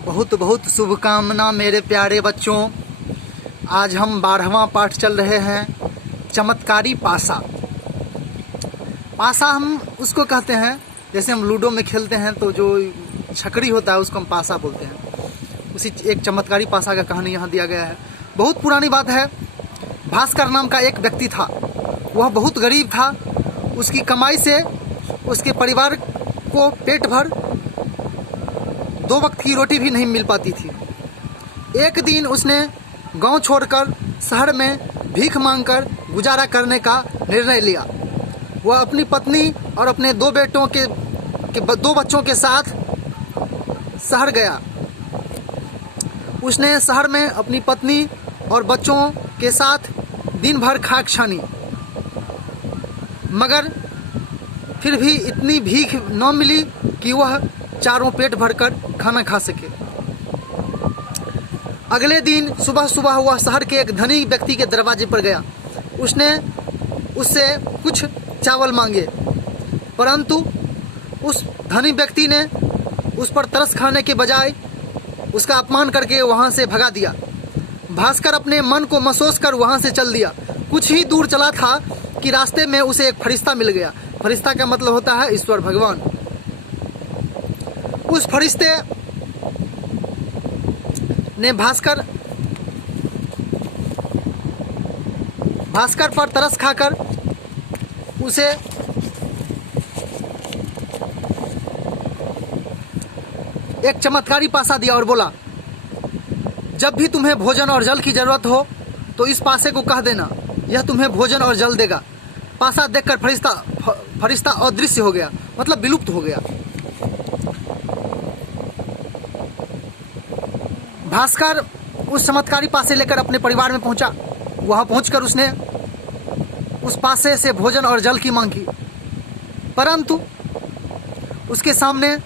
बहुत बहुत शुभकामना मेरे प्यारे बच्चों। आज हम 12वां पाठ चल रहे हैं, चमत्कारी पासा। पासा हम उसको कहते हैं, जैसे हम लूडो में खेलते हैं तो जो छकड़ी होता है उसको हम पासा बोलते हैं। उसी एक चमत्कारी पासा का कहानी यहाँ दिया गया है। बहुत पुरानी बात है। भास्कर नाम का एक व्यक्ति था। वह बहुत गरीब था। उसकी कमाई से उसके परिवार को पेट भर 2 वक्त की रोटी भी नहीं मिल पाती थी। एक दिन उसने गांव छोड़कर शहर में भीख मांगकर गुजारा करने का निर्णय लिया। वह अपनी पत्नी और अपने 2 बच्चों के साथ शहर गया। उसने शहर में अपनी पत्नी और बच्चों के साथ दिन भर खाक छानी, मगर फिर भी इतनी भीख न मिली कि वह चारों पेट भरकर खाना खा सके। अगले दिन सुबह सुबह वह शहर के एक धनी व्यक्ति के दरवाजे पर गया। उसने उससे कुछ चावल मांगे, परंतु उस धनी व्यक्ति ने उस पर तरस खाने के बजाय उसका अपमान करके वहां से भगा दिया। भास्कर अपने मन को महसूस कर वहां से चल दिया। कुछ ही दूर चला था कि रास्ते में उसे एक फरिश्ता मिल गया। फरिश्ता का मतलब होता है ईश्वर भगवान। उस फरिश्ते ने भास्कर पर तरस खाकर उसे एक चमत्कारी पासा दिया और बोला, जब भी तुम्हें भोजन और जल की जरूरत हो तो इस पासे को कह देना, यह तुम्हें भोजन और जल देगा। पासा देखकर फरिश्ता अदृश्य हो गया, मतलब विलुप्त हो गया। भास्कर उस चमत्कारी पासे लेकर अपने परिवार में पहुंचा। वहां पहुंचकर उसने उस पासे से भोजन और जल की मांग की, परंतु उसके सामने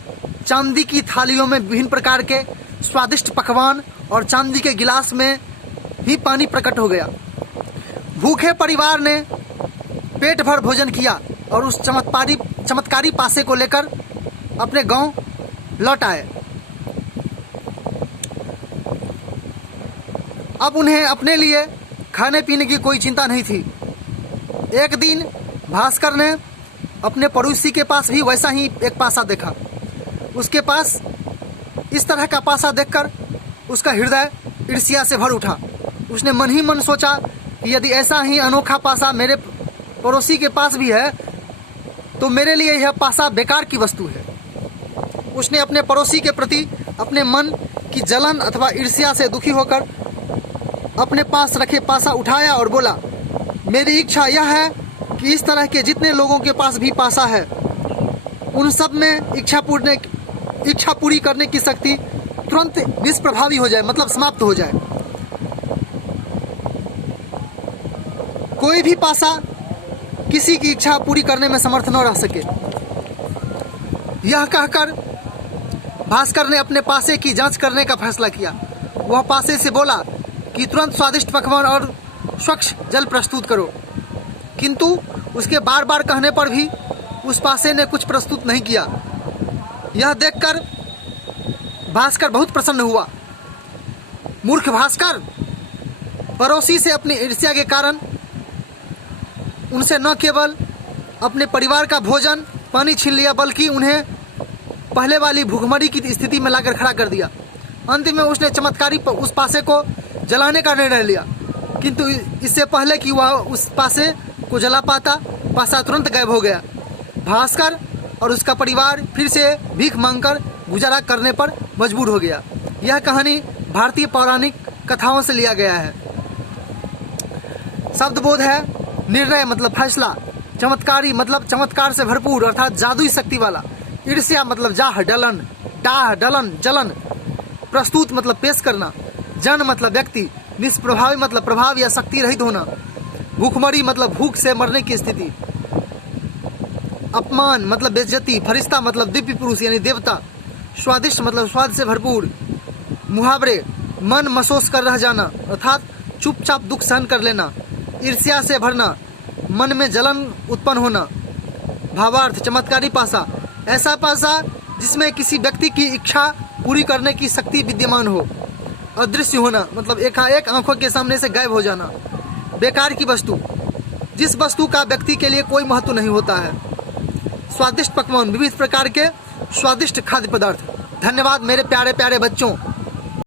चांदी की थालियों में विभिन्न प्रकार के स्वादिष्ट पकवान और चांदी के गिलास में ही पानी प्रकट हो गया। भूखे परिवार ने पेट भर भोजन किया और उस चमत्कारी पासे को लेकर अपने गांव लौट आए। अब उन्हें अपने लिए खाने पीने की कोई चिंता नहीं थी। एक दिन भास्कर ने अपने पड़ोसी के पास भी वैसा ही एक पासा देखा। उसके पास इस तरह का पासा देखकर उसका हृदय ईर्ष्या से भर उठा। उसने मन ही मन सोचा कि यदि ऐसा ही अनोखा पासा मेरे पड़ोसी के पास भी है तो मेरे लिए यह पासा बेकार की वस्तु है। उसने अपने पड़ोसी के प्रति अपने मन की जलन अथवा ईर्ष्या से दुखी होकर अपने पास रखे पासा उठाया और बोला, मेरी इच्छा यह है कि इस तरह के जितने लोगों के पास भी पासा है उन सब में इच्छा पूरी करने की शक्ति तुरंत निष्प्रभावी हो जाए, मतलब समाप्त हो जाए। कोई भी पासा किसी की इच्छा पूरी करने में समर्थ न रह सके। यह कहकर भास्कर ने अपने पासे की जांच करने का फैसला किया। वह पासे से बोला कि तुरंत स्वादिष्ट पकवान और स्वच्छ जल प्रस्तुत करो, किंतु उसके बार बार कहने पर भी उस पासे ने कुछ प्रस्तुत नहीं किया। यह देखकर भास्कर बहुत प्रसन्न हुआ। मूर्ख भास्कर! पड़ोसी से अपनी ईर्ष्या के कारण उनसे न केवल अपने परिवार का भोजन पानी छीन लिया, बल्कि उन्हें पहले वाली भूखमरी की स्थिति में लाकर खड़ा कर दिया। अंत में उसने चमत्कारी उस पासे को जलाने का निर्णय लिया, किंतु इससे पहले कि वह उस पासे को जला पाता, पासा तुरंत गायब हो गया। भास्कर और उसका परिवार फिर से भीख मांगकर गुजारा करने पर मजबूर हो गया। यह कहानी भारतीय पौराणिक कथाओं से लिया गया है। शब्दबोध है निर्णय मतलब फैसला, चमत्कारी मतलब चमत्कार से भरपूर अर्थात जादुई शक्ति वाला, ईर्ष्या मतलब डाह डलन जलन, प्रस्तुत मतलब पेश करना, जन मतलब व्यक्ति, निष्प्रभावी मतलब प्रभाव या शक्ति रहित होना, भूखमरी मतलब भूख से मरने की स्थिति, अपमान मतलब बेइज्जती, फरिश्ता मतलब दिव्य पुरुष यानी देवता, स्वादिष्ट मतलब स्वाद से भरपूर, मुहावरे मन महसूस कर रह जाना अर्थात चुपचाप दुख सहन कर लेना, ईर्ष्या से भरना, मन में जलन उत्पन्न होना। भावार्थ चमत्कारी पासा ऐसा पासा जिसमें किसी व्यक्ति की इच्छा पूरी करने की शक्ति विद्यमान हो। अदृश्य होना मतलब एक आंखों के सामने से गायब हो जाना। बेकार की वस्तु, जिस वस्तु का व्यक्ति के लिए कोई महत्व नहीं होता है। स्वादिष्ट पकवान, विविध प्रकार के स्वादिष्ट खाद्य पदार्थ। धन्यवाद मेरे प्यारे प्यारे बच्चों।